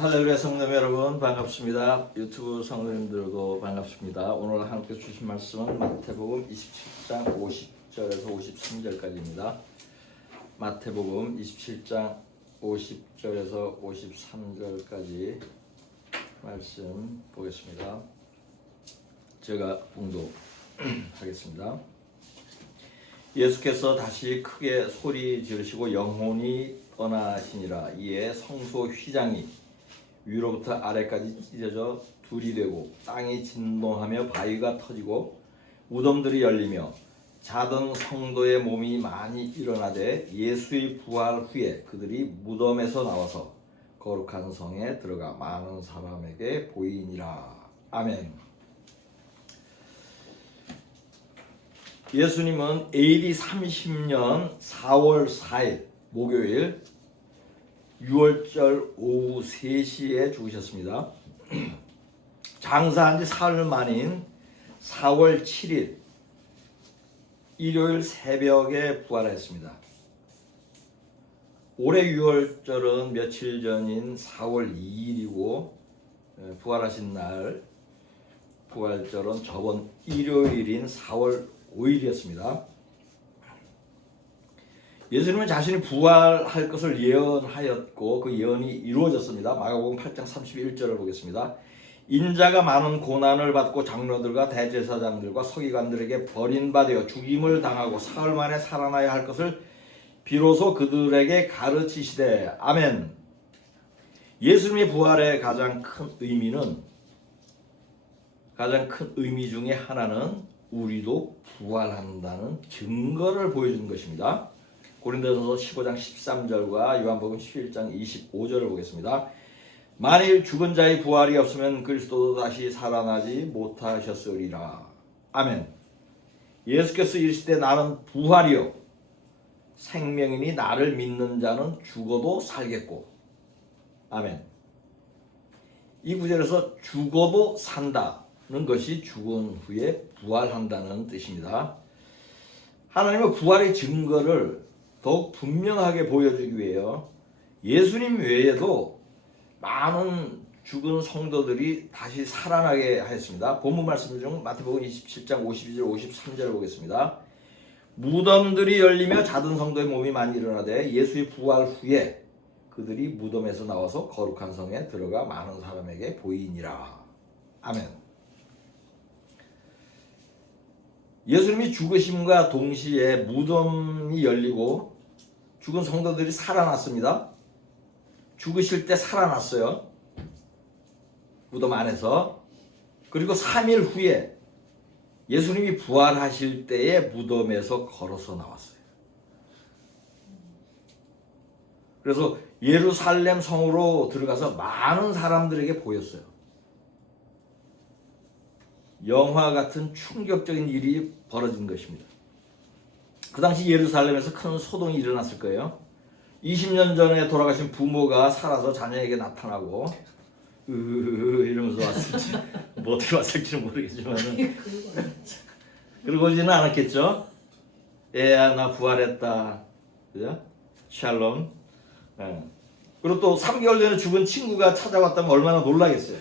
할렐루야 성도 여러분 반갑습니다. 유튜브 성도님들도 반갑습니다. 오늘 함께 주신 말씀은 마태복음 27장 50절에서 53절까지입니다. 마태복음 27장 50절에서 53절까지 말씀 보겠습니다. 제가 봉독하겠습니다. 예수께서 다시 크게 소리 지르시고 영혼이 떠나시니라. 이에 성소 휘장이 위로부터 아래까지 찢어져 둘이 되고 땅이 진동하며 바위가 터지고 무덤들이 열리며 자던 성도의 몸이 많이 일어나되 예수의 부활 후에 그들이 무덤에서 나와서 거룩한 성에 들어가 많은 사람에게 보이니라. 아멘. 예수님은 AD 30년 4월 4일 목요일 6월절 오후 3시에 죽으셨습니다. 장사한 지 사흘 만인 4월 7일 일요일 새벽에 부활했습니다. 올해 6월절은 며칠 전인 4월 2일이고 부활하신 날 부활절은 저번 일요일인 4월 5일이었습니다. 예수님은 자신이 부활할 것을 예언하였고 그 예언이 이루어졌습니다. 마가복음 8장 31절을 보겠습니다. 인자가 많은 고난을 받고 장로들과 대제사장들과 서기관들에게 버림받아 죽임을 당하고 사흘 만에 살아나야 할 것을 비로소 그들에게 가르치시되. 아멘. 예수님의 부활의 가장 큰 의미 중에 하나는 우리도 부활한다는 증거를 보여주는 것입니다. 고린도전서 15장 13절과 요한복음 11장 25절을 보겠습니다. 만일 죽은 자의 부활이 없으면 그리스도도 다시 살아나지 못하셨으리라. 아멘. 예수께서 이르시되 나는 부활이요 생명이니 나를 믿는 자는 죽어도 살겠고. 아멘. 이 구절에서 죽어도 산다는 것이 죽은 후에 부활한다는 뜻입니다. 하나님은 부활의 증거를 더욱 분명하게 보여주기 위해요. 예수님 외에도 많은 죽은 성도들이 다시 살아나게 하였습니다. 본문 말씀 중 마태복음 27장 52절 53절을 보겠습니다. 무덤들이 열리며 자던 성도의 몸이 많이 일어나되 예수의 부활 후에 그들이 무덤에서 나와서 거룩한 성에 들어가 많은 사람에게 보이니라. 아멘. 예수님이 죽으심과 동시에 무덤이 열리고 죽은 성도들이 살아났습니다. 죽으실 때 살아났어요. 무덤 안에서. 그리고 3일 후에 예수님이 부활하실 때에 무덤에서 걸어서 나왔어요. 그래서 예루살렘 성으로 들어가서 많은 사람들에게 보였어요. 영화 같은 충격적인 일이 벌어진 것입니다. 그 당시 예루살렘에서 큰 소동이 일어났을 거예요. 20년 전에 돌아가신 부모가 살아서 자녀에게 나타나고 이러면서 왔을지 뭐 어떻게 왔을지는 모르겠지만 그러고 오지는 않았겠죠. 얘야 나 부활했다. 그죠? 샬롬. 그리고 또 3개월 전에 죽은 친구가 찾아왔다면 얼마나 놀라겠어요.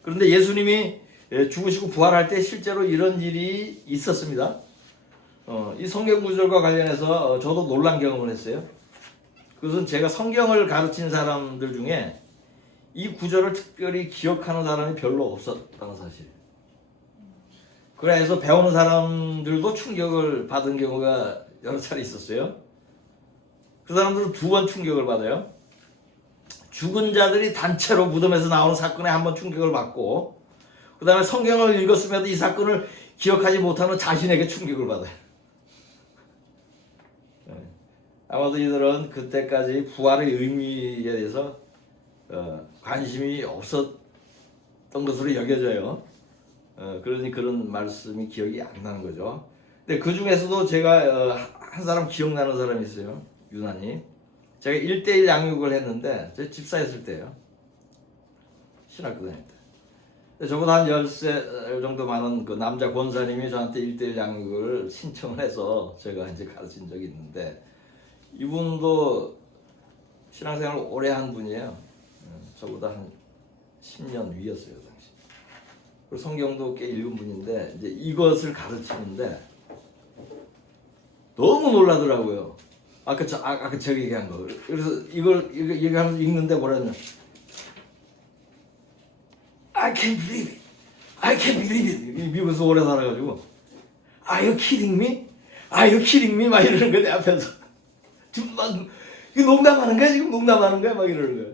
그런데 예수님이 죽으시고 부활할 때 실제로 이런 일이 있었습니다. 이 성경 구절과 관련해서 저도 놀란 경험을 했어요. 그것은 제가 성경을 가르치는 사람들 중에 이 구절을 특별히 기억하는 사람이 별로 없었다는 사실. 그래서 배우는 사람들도 충격을 받은 경우가 여러 차례 있었어요. 그 사람들은 2번 충격을 받아요. 죽은 자들이 단체로 무덤에서 나오는 사건에 한 번 충격을 받고, 그 다음에 성경을 읽었음에도 이 사건을 기억하지 못하는 자신에게 충격을 받아요. 아마도 이들은 그때까지 부활의 의미에 대해서 관심이 없었던 것으로 여겨져요. 그러니 그런 말씀이 기억이 안 나는 거죠. 근데 그 중에서도 제가 한 사람 기억나는 사람이 있어요. 유난히. 제가 1:1 양육을 했는데 제 집사였을 때예요. 신학교 다닐 때. 저보다 한 10살 정도 많은 그 남자 권사님이 저한테 1:1 양육을 신청을 해서 제가 이제 가르친 적이 있는데, 이분도 신앙생활을 오래 한 분이에요. 저보다 한 10년 위였어요 당시. 그리고 성경도 꽤 읽은 분인데 이제 이것을 가르치는데 너무 놀라더라고요. 아까 저 얘기한 거. 그래서 이걸 얘기하면서 읽는데 뭐라 했냐? I can't believe it. I can't believe it. 미국에서 오래 살아가지고 Are you kidding me? Are you kidding me? 막 이러는 거야 내 앞에서. 정말 이거 농담하는 거야 지금 농담하는 거야 막 이러는 거야.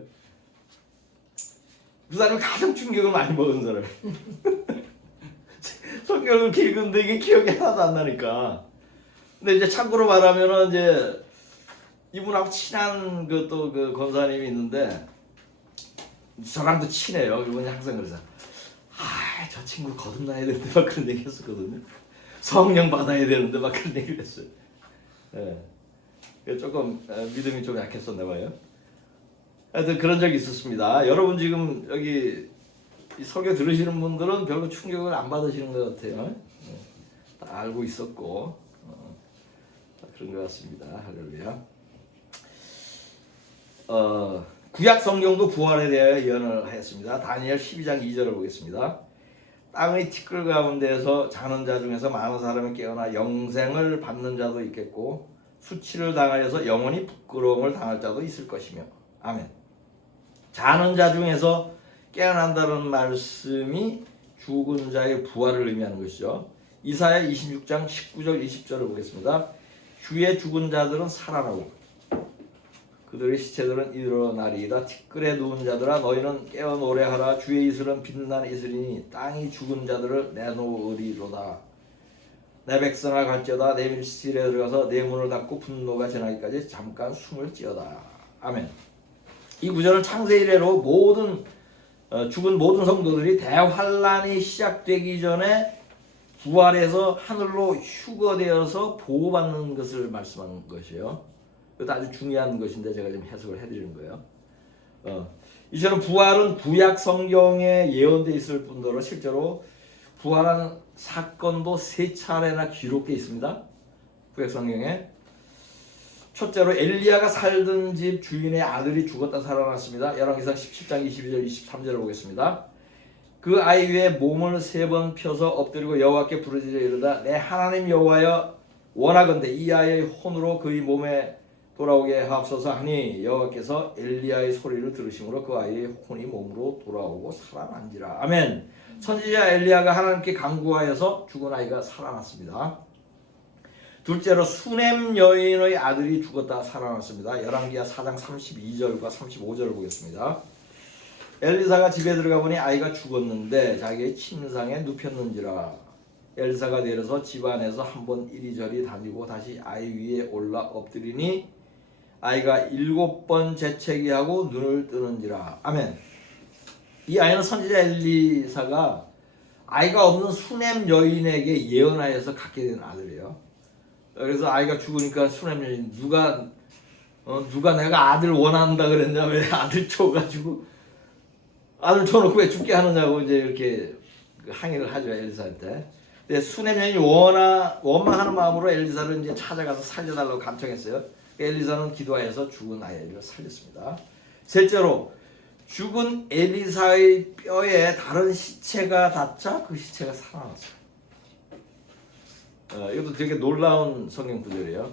그 사람이 가장 충격을 많이 먹은 사람. 성경을 읽는데 이게 기억이 하나도 안 나니까. 근데 이제 참고로 말하면은 이제 이분하고 친한 그 권사님이 있는데 저랑도 친해요. 이분이 항상 그러자. 저 친구 거듭나야 되는데 막 그런 얘기 했었거든요. 성령 받아야 되는데 막 그런 얘기를 했어요. 예. 조금 믿음이 좀 약했었나 봐요. 하여튼 그런 적이 있었습니다. 여러분 지금 여기 이 설교 들으시는 분들은 별로 충격을 안 받으시는 것 같아요. 다 알고 있었고 그런 것 같습니다. 할렐루야. 구약 성경도 부활에 대하여 예언을 하였습니다. 다니엘 12장 2절을 보겠습니다. 땅의 티끌 가운데에서 자는 자 중에서 많은 사람이 깨어나 영생을 받는 자도 있겠고 수치를 당하여서 영원히 부끄러움을 당할 자도 있을 것이며. 아멘. 자는 자 중에서 깨어난다는 말씀이 죽은 자의 부활을 의미하는 것이죠. 이사야 26장 19절 20절을 보겠습니다. 주의 죽은 자들은 살아나고 그들의 시체들은 일어나리이다. 티끌에 누운 자들아 너희는 깨어 노래하라. 주의 이슬은 빛난 이슬이니 땅이 죽은 자들을 내놓으리로다. 내 백성아 갈지어다. 내 밀실에 들어가서 내 문을 닫고 분노가 지나기까지 잠깐 숨을 지어다. 아멘. 이 구절은 창세 이래로 죽은 모든 성도들이 대환란이 시작되기 전에 부활해서 하늘로 휴거되어서 보호받는 것을 말씀하는 것이에요. 그것도 아주 중요한 것인데 제가 지금 해석을 해드리는 거예요. 이처럼 부활은 구약 성경에 예언되어 있을 뿐더러 실제로 부활한 사건도 3차례나 기록되어 있습니다. 구약 성경에. 첫째로 엘리야가 살던 집 주인의 아들이 죽었다 살아났습니다. 열왕기상 17장 22절 23절을 보겠습니다. 그 아이 위에 몸을 3번 펴서 엎드리고 여호와께 부르짖어 이르다 내 하나님 여호와여 원하건대 이 아이의 혼으로 그의 몸에 돌아오게 하옵소서 하니 여호와께서 엘리야의 소리를 들으심으로 그 아이의 혼이 몸으로 돌아오고 살아난지라. 아멘. 선지자 엘리야가 하나님께 간구하여서 죽은 아이가 살아났습니다. 둘째로 수넴 여인의 아들이 죽었다 살아났습니다. 열왕기하 4장 32절과 35절을 보겠습니다. 엘리사가 집에 들어가 보니 아이가 죽었는데 자기의 침상에 눕혔는지라. 엘리사가 내려서 집 안에서 한번 이리저리 다니고 다시 아이 위에 올라 엎드리니 아이가 7번 재채기 하고 눈을 뜨는지라. 아멘. 이 아이는 선지자 엘리사가 아이가 없는 수넴 여인에게 예언하여서 갖게 된 아들이에요. 그래서 아이가 죽으니까 수넴 여인 누가 내가 아들 원한다 그랬냐 왜 아들 줘가지고 아들 줘놓고 왜 죽게 하느냐고 이제 이렇게 항의를 하죠 엘리사한테. 근데 수넴 여인이 원망하는 마음으로 엘리사를 이제 찾아가서 살려달라고 간청했어요. 엘리사는 기도하여서 죽은 아이를 살렸습니다. 셋째로 죽은 엘리사의 뼈에 다른 시체가 닿자 그 시체가 살아났어요. 이것도 되게 놀라운 성경 구절이에요.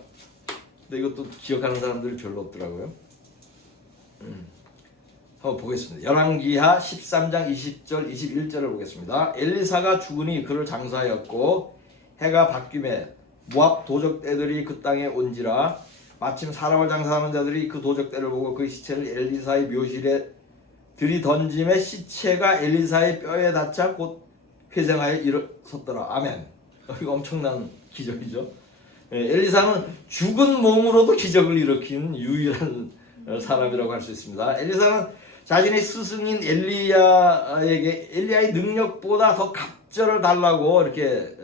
근데 이것도 기억하는 사람들이 별로 없더라고요. 한번 보겠습니다. 열왕기하 13장 20절 21절을 보겠습니다. 엘리사가 죽으니 그를 장사하였고 해가 바뀌매 모압 도적대들이 그 땅에 온지라. 마침 사람을 장사하는 자들이 그 도적대를 보고 그 시체를 엘리사의 묘실에 들이던짐에 시체가 엘리사의 뼈에 닿자 곧 회생하여 일어섰더라. 아멘. 이거 엄청난 기적이죠. 엘리사는 죽은 몸으로도 기적을 일으킨 유일한 사람이라고 할 수 있습니다. 엘리사는 자신의 스승인 엘리야의 능력보다 더 갑절을 달라고 이렇게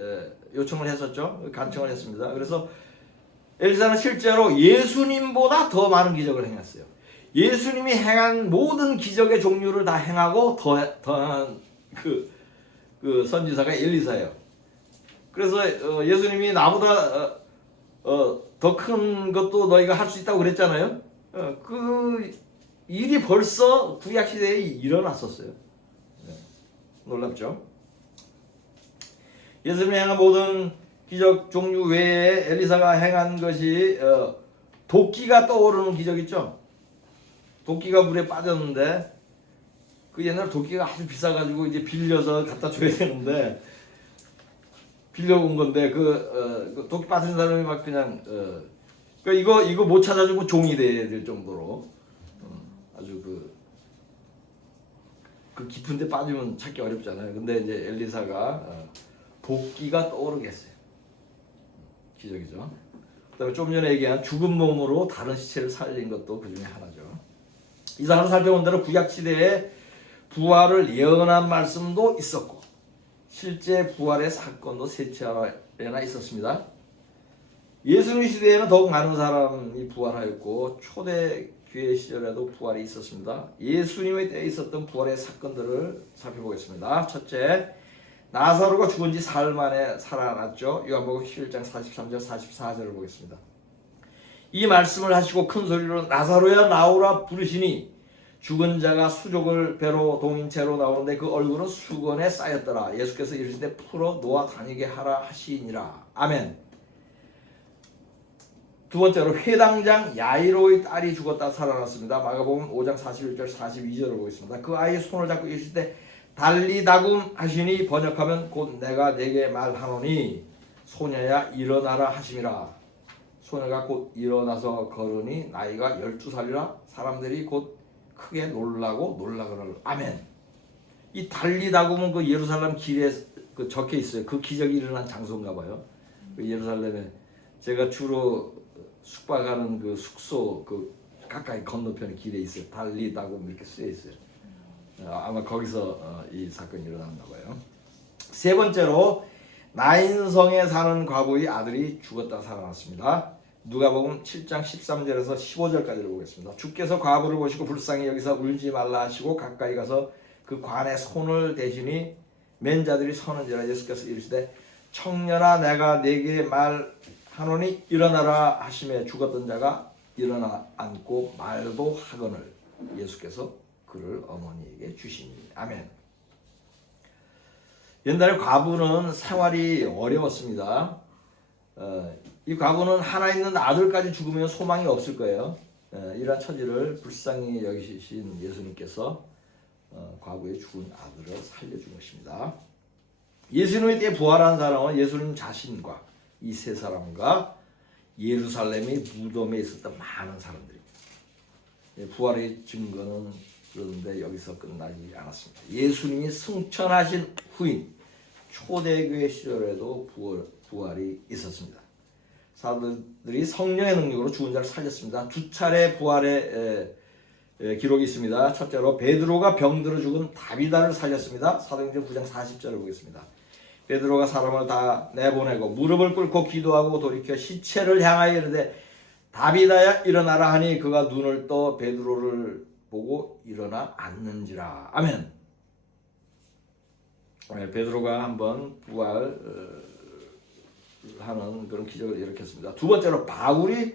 요청을 했었죠. 간청을 했습니다. 그래서 엘리사는 실제로 예수님보다 더 많은 기적을 행했어요. 예수님이 행한 모든 기적의 종류를 다 행하고 더한 그 선지자가 엘리사예요. 그래서 예수님이 나보다 더 큰 것도 너희가 할 수 있다고 그랬잖아요. 그 일이 벌써 구약 시대에 일어났었어요. 놀랍죠? 예수님이 행한 모든 기적 종류 외에 엘리사가 행한 것이 도끼가 떠오르는 기적 있죠? 도끼가 물에 빠졌는데 그 옛날 도끼가 아주 비싸가지고 이제 빌려서 갖다 줘야 되는데 빌려온 건데 그 도끼 빠진 사람이 막 그냥 그러니까 이거 못 찾아주고 종이 돼야 될 정도로 아주 그 깊은 데 빠지면 찾기 어렵잖아요. 근데 이제 엘리사가 도끼가 떠오르게 했어요. 기적이죠. 그다음에 좀 전에 얘기한 죽은 몸으로 다른 시체를 살린 것도 그 중에 하나죠. 이사를 살펴본 대로 구약 시대에 부활을 예언한 말씀도 있었고 실제 부활의 사건도 세 차례나 있었습니다. 예수님 시대에는 더욱 많은 사람이 부활하였고 초대교회 시절에도 부활이 있었습니다. 예수님의 때에 있었던 부활의 사건들을 살펴보겠습니다. 첫째, 나사로가 죽은 지 사흘 만에 살아났죠. 요한복음 11장 43절 44절을 보겠습니다. 이 말씀을 하시고 큰 소리로 나사로야 나오라 부르시니 죽은 자가 수족을 배로 동인 채로 나오는데 그 얼굴은 수건에 쌓였더라. 예수께서 이르시되 풀어 놓아 다니게 하라 하시니라. 아멘. 두 번째로 회당장 야이로의 딸이 죽었다 살아났습니다. 마가복음 5장 41절 42절을 보겠습니다. 그 아이의 손을 잡고 계실 때 달리다굼 하시니 번역하면 곧 내가 네게 말하노니 소녀야 일어나라 하심이라. 소녀가 곧 일어나서 걸으니 나이가 12살이라 사람들이 곧 크게 놀라고 놀라거늘. 아멘. 이 달리다굼은 그 예루살렘 길에 그 적혀 있어요. 그 기적이 일어난 장소인가 봐요. 그 예루살렘에 제가 주로 숙박하는 그 숙소 그 가까이 건너편에 길에 있어요. 달리다굼 이렇게 쓰여 있어요. 아마 거기서 이 사건이 일어났나 봐요. 세 번째로 나인성에 사는 과부의 아들이 죽었다 살아났습니다. 누가복음 7장 13절에서 15절까지를 보겠습니다. 주께서 과부를 보시고 불쌍히 여기서 울지 말라 하시고 가까이 가서 그 관에 손을 대시니 맨 자들이 서는지라. 예수께서 이르시되 청년아 내가 네게 말하노니 일어나라 하시매 죽었던 자가 일어나 앉고 말도 하거늘. 예수께서 그를 어머니에게 주시니. 아멘. 옛날에 과부는 생활이 어려웠습니다. 이 과부는 하나 있는 아들까지 죽으면 소망이 없을 거예요. 이러한 처지를 불쌍히 여기신 예수님께서 과부의 죽은 아들을 살려준 것입니다. 예수님의 때에 부활한 사람은 예수님 자신과 이 세 사람과 예루살렘의 무덤에 있었던 많은 사람들입니다. 부활의 증거는 그런데 여기서 끝나지 않았습니다. 예수님이 승천하신 후인 초대교회 시절에도 부활이 있었습니다. 사도들이 성령의 능력으로 죽은 자를 살렸습니다. 두 차례 부활의 기록이 있습니다. 첫째로 베드로가 병들어 죽은 다비다를 살렸습니다. 사도행전 9장 40절을 보겠습니다. 베드로가 사람을 다 내보내고 무릎을 꿇고 기도하고 돌이켜 시체를 향하여 이르되 다비다야 일어나라 하니 그가 눈을 떠 베드로를 보고 일어나 앉는지라. 아멘. 베드로가 한번 부활하는 그런 기적을 일으켰습니다. 두 번째로 바울이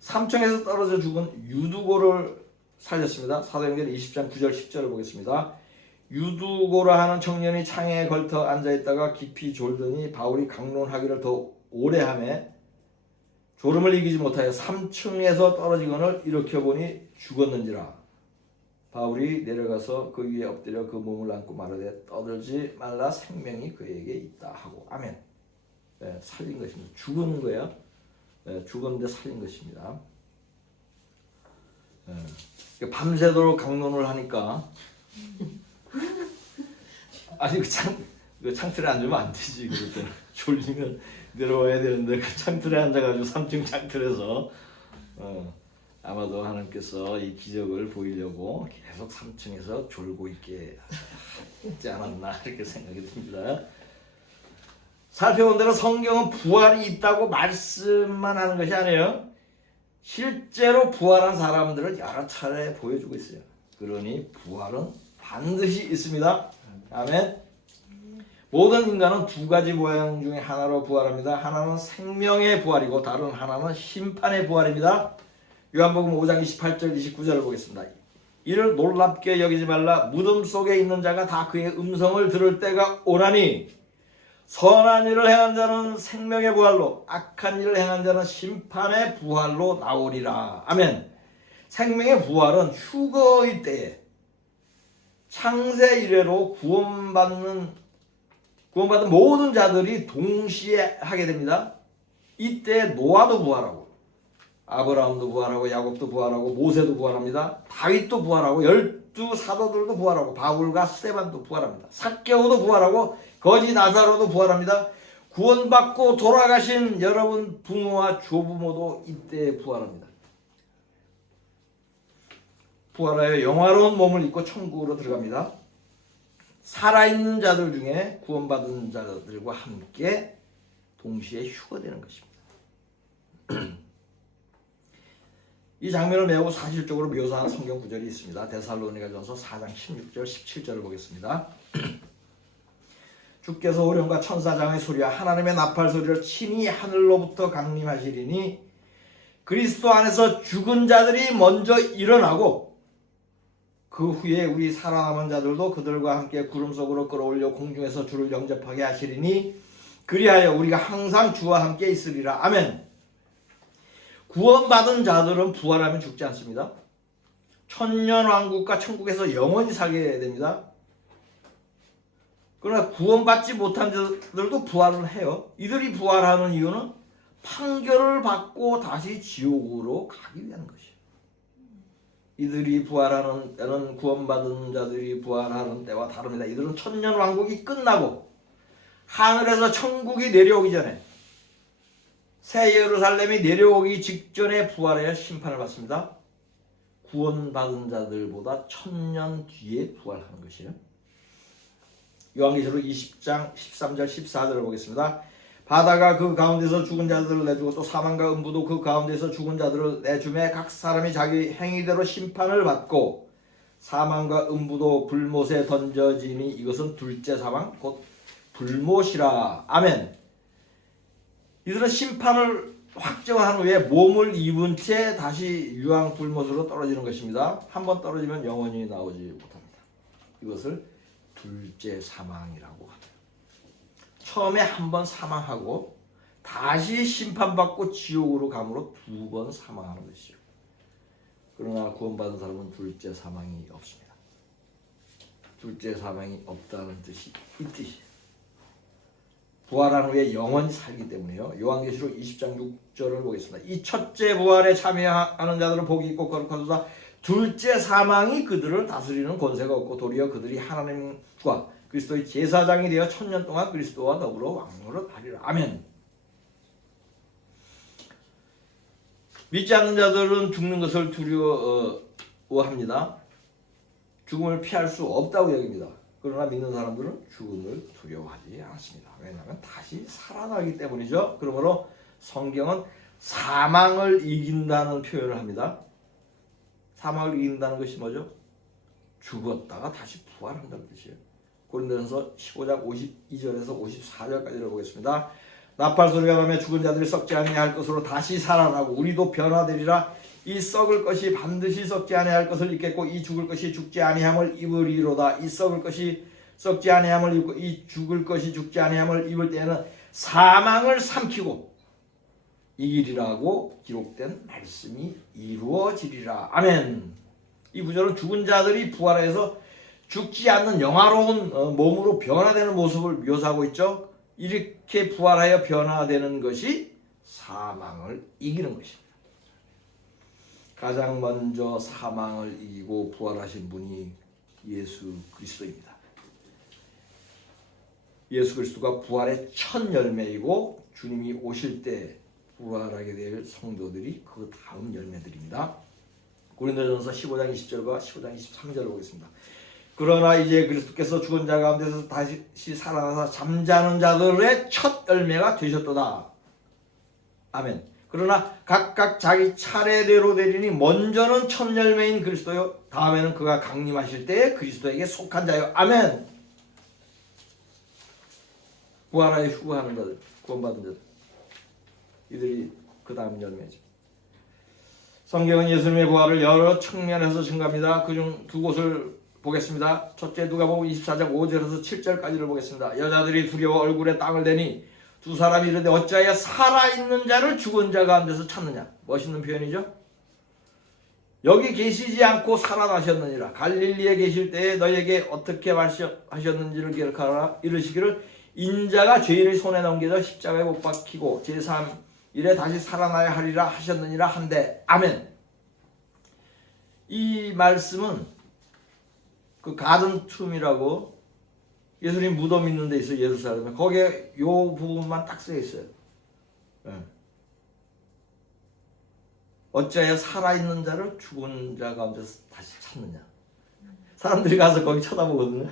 삼층에서 떨어져 죽은 유두고를 살렸습니다. 사도행전 20장 9절 10절을 보겠습니다. 유두고라 하는 청년이 창에 걸터 앉아있다가 깊이 졸더니 바울이 강론하기를 더 오래 하매 졸음을 이기지 못하여 3층에서 떨어지거늘 일으켜보니 죽었는지라. 바울이 내려가서 그 위에 엎드려 그 몸을 안고 말하되 떠들지 말라 생명이 그에게 있다 하고. 아멘. 살린 것입니다. 죽은 거예요. 죽었는데 살린 것입니다. 밤새도록 강론을 하니까 아니 그 창틀에 앉으면 안 되지. 그럴 때는 졸리면 내려와야 되는데 그 창틀에 앉아가지고 3층 창틀에서 아마도 하나님께서 이 기적을 보이려고 계속 3층에서 졸고 있게 있지 않았나 이렇게 생각이 듭니다. 살펴본 대로 성경은 부활이 있다고 말씀만 하는 것이 아니에요. 실제로 부활한 사람들을 여러 차례 보여주고 있어요. 그러니 부활은 반드시 있습니다. 아멘. 모든 인간은 두 가지 모양 중에 하나로 부활합니다. 하나는 생명의 부활이고 다른 하나는 심판의 부활입니다. 요한복음 5장 28절 29절을 보겠습니다. 이를 놀랍게 여기지 말라. 무덤 속에 있는 자가 다 그의 음성을 들을 때가 오나니 선한 일을 행한 자는 생명의 부활로 악한 일을 행한 자는 심판의 부활로 나오리라. 아멘. 생명의 부활은 휴거의 때에 창세 이래로 구원받은 모든 자들이 동시에 하게 됩니다. 이때 노아도 부활하고 아브라함도 부활하고 야곱도 부활하고 모세도 부활합니다. 다윗도 부활하고 12사도들도 부활하고 바울과 스데반도 부활합니다. 삭개오도 부활하고 거지 나사로도 부활합니다. 구원받고 돌아가신 여러분 부모와 조부모도 이때 부활합니다. 부활하여 영화로운 몸을 입고 천국으로 들어갑니다. 살아있는 자들 중에 구원받은 자들과 함께 동시에 휴거되는 것입니다. 이 장면을 매우 사실적으로 묘사한 성경 구절이 있습니다. 데살로니가전서 4장 16절 17절을 보겠습니다. 주께서 오련과 천사장의 소리와 하나님의 나팔 소리를 친히 하늘로부터 강림하시리니 그리스도 안에서 죽은 자들이 먼저 일어나고 그 후에 우리 살아남은 자들도 그들과 함께 구름 속으로 끌어올려 공중에서 주를 영접하게 하시리니 그리하여 우리가 항상 주와 함께 있으리라. 아멘. 구원받은 자들은 부활하면 죽지 않습니다. 천년왕국과 천국에서 영원히 살게 됩니다. 그러나 구원받지 못한 자들도 부활을 해요. 이들이 부활하는 이유는 판결을 받고 다시 지옥으로 가기 위한 것이에요. 이들이 부활하는 때는 구원받은 자들이 부활하는 때와 다릅니다. 이들은 천년왕국이 끝나고 하늘에서 천국이 내려오기 전에 새 예루살렘이 내려오기 직전에 부활하여 심판을 받습니다. 구원받은 자들보다 1000년 뒤에 부활하는 것이에요. 요한계시록 20장 13절 14절을 보겠습니다. 바다가 그 가운데서 죽은 자들을 내주고 또 사망과 음부도 그 가운데서 죽은 자들을 내주매 각 사람이 자기 행위대로 심판을 받고 사망과 음부도 불못에 던져지니 이것은 둘째 사망 곧 불못이라. 아멘. 이들은 심판을 확정한 후에 몸을 입은 채 다시 유황 불못으로 떨어지는 것입니다. 한번 떨어지면 영원히 나오지 못합니다. 이것을 둘째 사망이라고 합니다. 처음에 한 번 사망하고 다시 심판받고 지옥으로 감으로 2번 사망하는 것이죠. 그러나 구원받은 사람은 둘째 사망이 없습니다. 둘째 사망이 없다는 뜻이 이 뜻이에요. 부활한 후에 영원히 살기 때문에요. 요한계시록 20장 6절을 보겠습니다. 이 첫째 부활에 참여하는 자들은 복이 있고 거룩하도다. 둘째 사망이 그들을 다스리는 권세가 없고 도리어 그들이 하나님과 그리스도의 제사장이 되어 1000년 동안 그리스도와 더불어 왕노릇 하리라. 아멘. 믿지 않는 자들은 죽는 것을 두려워합니다. 죽음을 피할 수 없다고 여깁니다. 그러나 믿는 사람들은 죽음을 두려워하지 않습니다. 왜냐하면 다시 살아나기 때문이죠. 그러므로 성경은 사망을 이긴다는 표현을 합니다. 사망을 이긴다는 것이 뭐죠? 죽었다가 다시 부활한다는 뜻이에요. 고린도전서 15장 52절에서 54절까지를 보겠습니다. 나팔 소리가 나며 죽은 자들이 썩지 아니할 것으로 다시 살아나고 우리도 변화되리라. 이 썩을 것이 반드시 썩지 아니할 것을 입겠고 이 죽을 것이 죽지 아니함을 입으리로다. 이 썩을 것이 썩지 아니함을 입고 이 죽을 것이 죽지 아니함을 입을 때에는 사망을 삼키고 이기리라고 기록된 말씀이 이루어지리라. 아멘. 이 구절은 죽은 자들이 부활해서 죽지 않는 영화로운 몸으로 변화되는 모습을 묘사하고 있죠. 이렇게 부활하여 변화되는 것이 사망을 이기는 것입니다. 가장 먼저 사망을 이기고 부활하신 분이 예수 그리스도입니다. 예수 그리스도가 부활의 첫 열매이고 주님이 오실 때 부활하게 될 성도들이 그 다음 열매들입니다. 고린도전서 15장 20절과 15장 23절을 보겠습니다. 그러나 이제 그리스도께서 죽은 자 가운데서 다시 살아나서 잠자는 자들의 첫 열매가 되셨도다. 아멘. 그러나 각각 자기 차례대로 되리니 먼저는 첫 열매인 그리스도요 다음에는 그가 강림하실 때에 그리스도에게 속한 자요. 아멘. 부활하여 휴거하는 자들, 구원받은 자들, 이들이 그 다음 열매죠. 성경은 예수님의 부활을 여러 측면에서 증거합니다. 그중 두 곳을 보겠습니다. 첫째, 누가복음 24장 5절에서 7절까지를 보겠습니다. 여자들이 두려워 얼굴에 땅을 대니 두 사람이 이르되 어찌하여 살아있는 자를 죽은 자 가운데서 찾느냐. 멋있는 표현이죠. 여기 계시지 않고 살아나셨느니라. 갈릴리에 계실 때에 너에게 어떻게 말씀하셨는지를 기억하라. 이르시기를 인자가 죄인의 손에 넘겨져 십자가에 못 박히고 제3일에 다시 살아나야 하리라 하셨느니라 한데 아멘. 이 말씀은 그 가든 툼이라고 예수님 무덤 있는 데 있어요. 예루살렘에. 거기에 요 부분만 딱 쓰여 있어요. 네. 어찌하여 살아있는 자를 죽은 자 가운데서 다시 찾느냐. 사람들이 가서 거기 쳐다보거든요.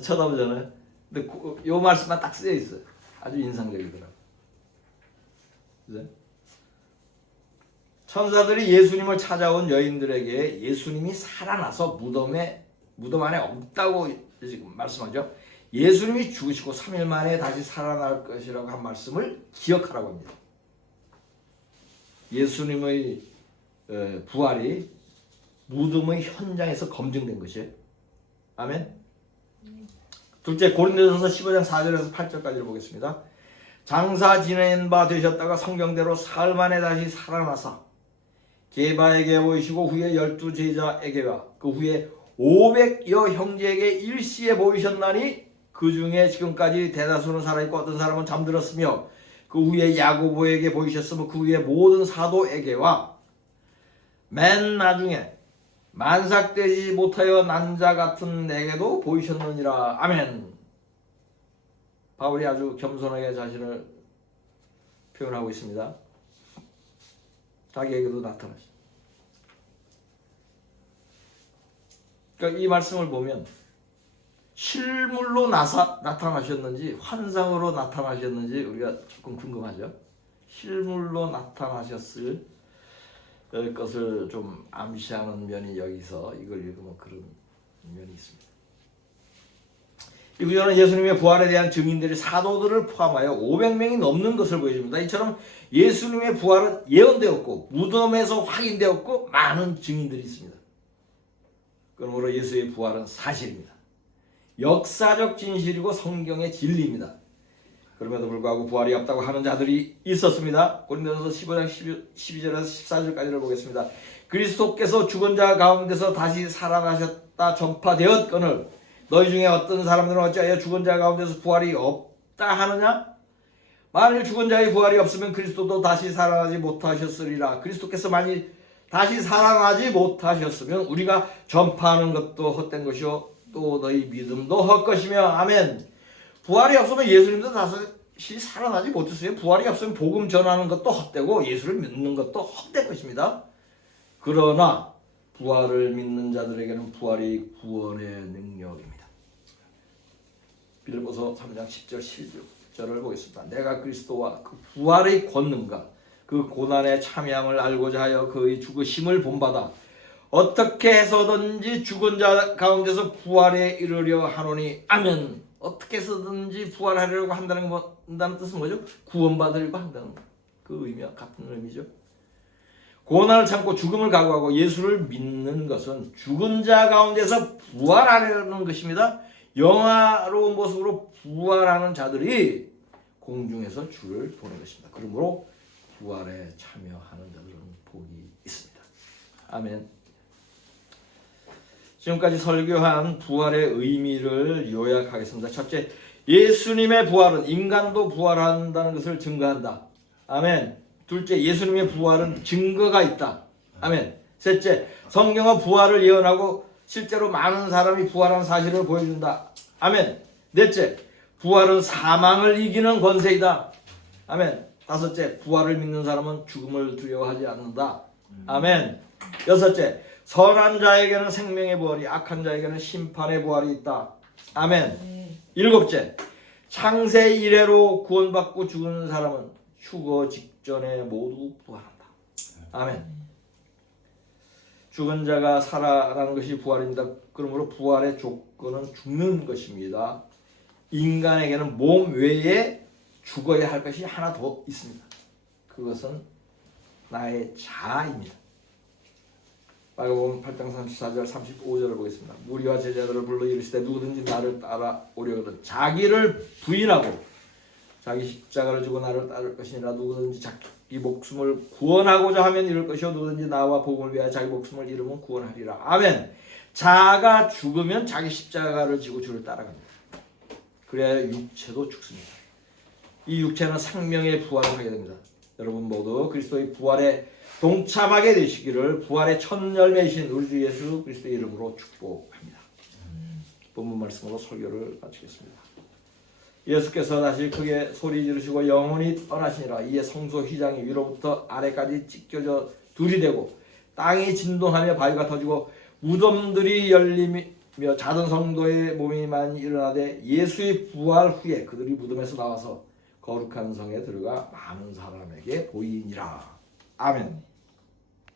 쳐다보잖아요. 근데 요 말씀만 딱 쓰여 있어요. 아주 인상적이더라고요. 네? 천사들이 예수님을 찾아온 여인들에게 예수님이 살아나서 무덤 안에 없다고 지금 말씀하죠. 예수님이 죽으시고 3일 만에 다시 살아날 것이라고 한 말씀을 기억하라고 합니다. 예수님의 부활이 무덤의 현장에서 검증된 것이에요. 아멘. 둘째, 고린도전서 15장 4절에서 8절까지를 보겠습니다. 장사 지낸 바 되셨다가 성경대로 사흘 만에 다시 살아나사 게바에게 보이시고 후에 12 제자에게와 그 후에 500여 형제에게 일시에 보이셨나니 그 중에 지금까지 대다수는 살아있고 어떤 사람은 잠들었으며 그 후에 야고보에게 보이셨으며 그 후에 모든 사도에게와 맨 나중에 만삭되지 못하여 난 자 같은 내게도 보이셨느니라. 아멘. 바울이 아주 겸손하게 자신을 표현하고 있습니다. 자기에게도 나타나셨습니다. 그러니까 이 말씀을 보면 실물로 나타나셨는지 환상으로 나타나셨는지 우리가 조금 궁금하죠. 실물로 나타나셨을 것을 좀 암시하는 면이 여기서 이걸 읽으면 그런 면이 있습니다. 이 구절은 예수님의 부활에 대한 증인들이 사도들을 포함하여 500명이 넘는 것을 보여줍니다. 이처럼 예수님의 부활은 예언되었고 무덤에서 확인되었고 많은 증인들이 있습니다. 그러므로 예수의 부활은 사실입니다. 역사적 진실이고 성경의 진리입니다. 그럼에도 불구하고 부활이 없다고 하는 자들이 있었습니다. 고린도전서 15장 12절에서 14절까지를 보겠습니다. 그리스도께서 죽은 자 가운데서 다시 살아나셨다 전파되었거늘 너희 중에 어떤 사람들은 어찌하여 죽은 자 가운데서 부활이 없다 하느냐? 만일 죽은 자의 부활이 없으면 그리스도도 다시 살아나지 못하셨으리라. 그리스도께서 만일 다시 살아나지 못하셨으면 우리가 전파하는 것도 헛된 것이요 또 너희 믿음도 헛것이며 아멘. 부활이 없으면 예수님도 다시 살아나지 못했어요. 부활이 없으면 복음 전하는 것도 헛되고 예수를 믿는 것도 헛된 것입니다. 그러나 부활을 믿는 자들에게는 부활이 구원의 능력입니다. 빌립보서 3장 10절 11절을 보겠습니다. 내가 그리스도와 그 부활의 권능과 그 고난에 참여함을 알고자 하여 그의 죽으심을 본받아 어떻게 해서든지 죽은 자 가운데서 부활에 이르려 하노니 아멘. 어떻게 해서든지 부활하려고 한다는 뜻은 뭐죠? 구원받으려고 한다는 그 의미와 같은 의미죠. 고난을 참고 죽음을 각오하고 예수를 믿는 것은 죽은 자 가운데서 부활하려는 것입니다. 영화로운 모습으로 부활하는 자들이 공중에서 주를 보는 것입니다. 그러므로 부활에 참여하는 자들은 복이 있습니다. 아멘. 지금까지 설교한 부활의 의미를 요약하겠습니다. 첫째, 예수님의 부활은 인간도 부활한다는 것을 증거한다. 아멘. 둘째, 예수님의 부활은 증거가 있다. 아멘. 셋째, 성경은 부활을 예언하고 실제로 많은 사람이 부활한 사실을 보여준다. 아멘. 넷째, 부활은 사망을 이기는 권세이다. 아멘. 다섯째, 부활을 믿는 사람은 죽음을 두려워하지 않는다. 아멘. 여섯째, 선한 자에게는 생명의 부활이, 악한 자에게는 심판의 부활이 있다. 아멘. 일곱째, 창세 이래로 구원받고 죽은 사람은 휴거 직전에 모두 부활한다. 아멘. 죽은 자가 살아나는 것이 부활입니다. 그러므로 부활의 조건은 죽는 것입니다. 인간에게는 몸 외에 죽어야 할 것이 하나 더 있습니다. 그것은 나의 자아입니다. 마가복음 8장 34절 35절을 보겠습니다. 무리와 제자들을 불러 이르시되 누구든지 나를 따라오려거든 자기를 부인하고 자기 십자가를 지고 나를 따를 것이니라. 누구든지 자기 목숨을 구원하고자 하면 잃을 것이요 누구든지 나와 복음을 위하여 자기 목숨을 잃으면 구원하리라. 아멘. 자아가 죽으면 자기 십자가를 지고 주를 따라갑니다. 그래야 육체도 죽습니다. 이 육체는 생명의 부활을 하게 됩니다. 여러분 모두 그리스도의 부활에 동참하게 되시기를 부활의 첫 열매이신 우리 주 예수 그리스도의 이름으로 축복합니다. 본문 말씀으로 설교를 마치겠습니다. 예수께서 다시 크게 소리 지르시고 영원히 떠나시니라. 이에 성소 휘장이 위로부터 아래까지 찢겨져 둘이 되고 땅이 진동하며 바위가 터지고 무덤들이 열리며 자던 성도의 몸이 많이 일어나되 예수의 부활 후에 그들이 무덤에서 나와서 거룩한 성에 들어가 많은 사람에게 보이니라. 아멘.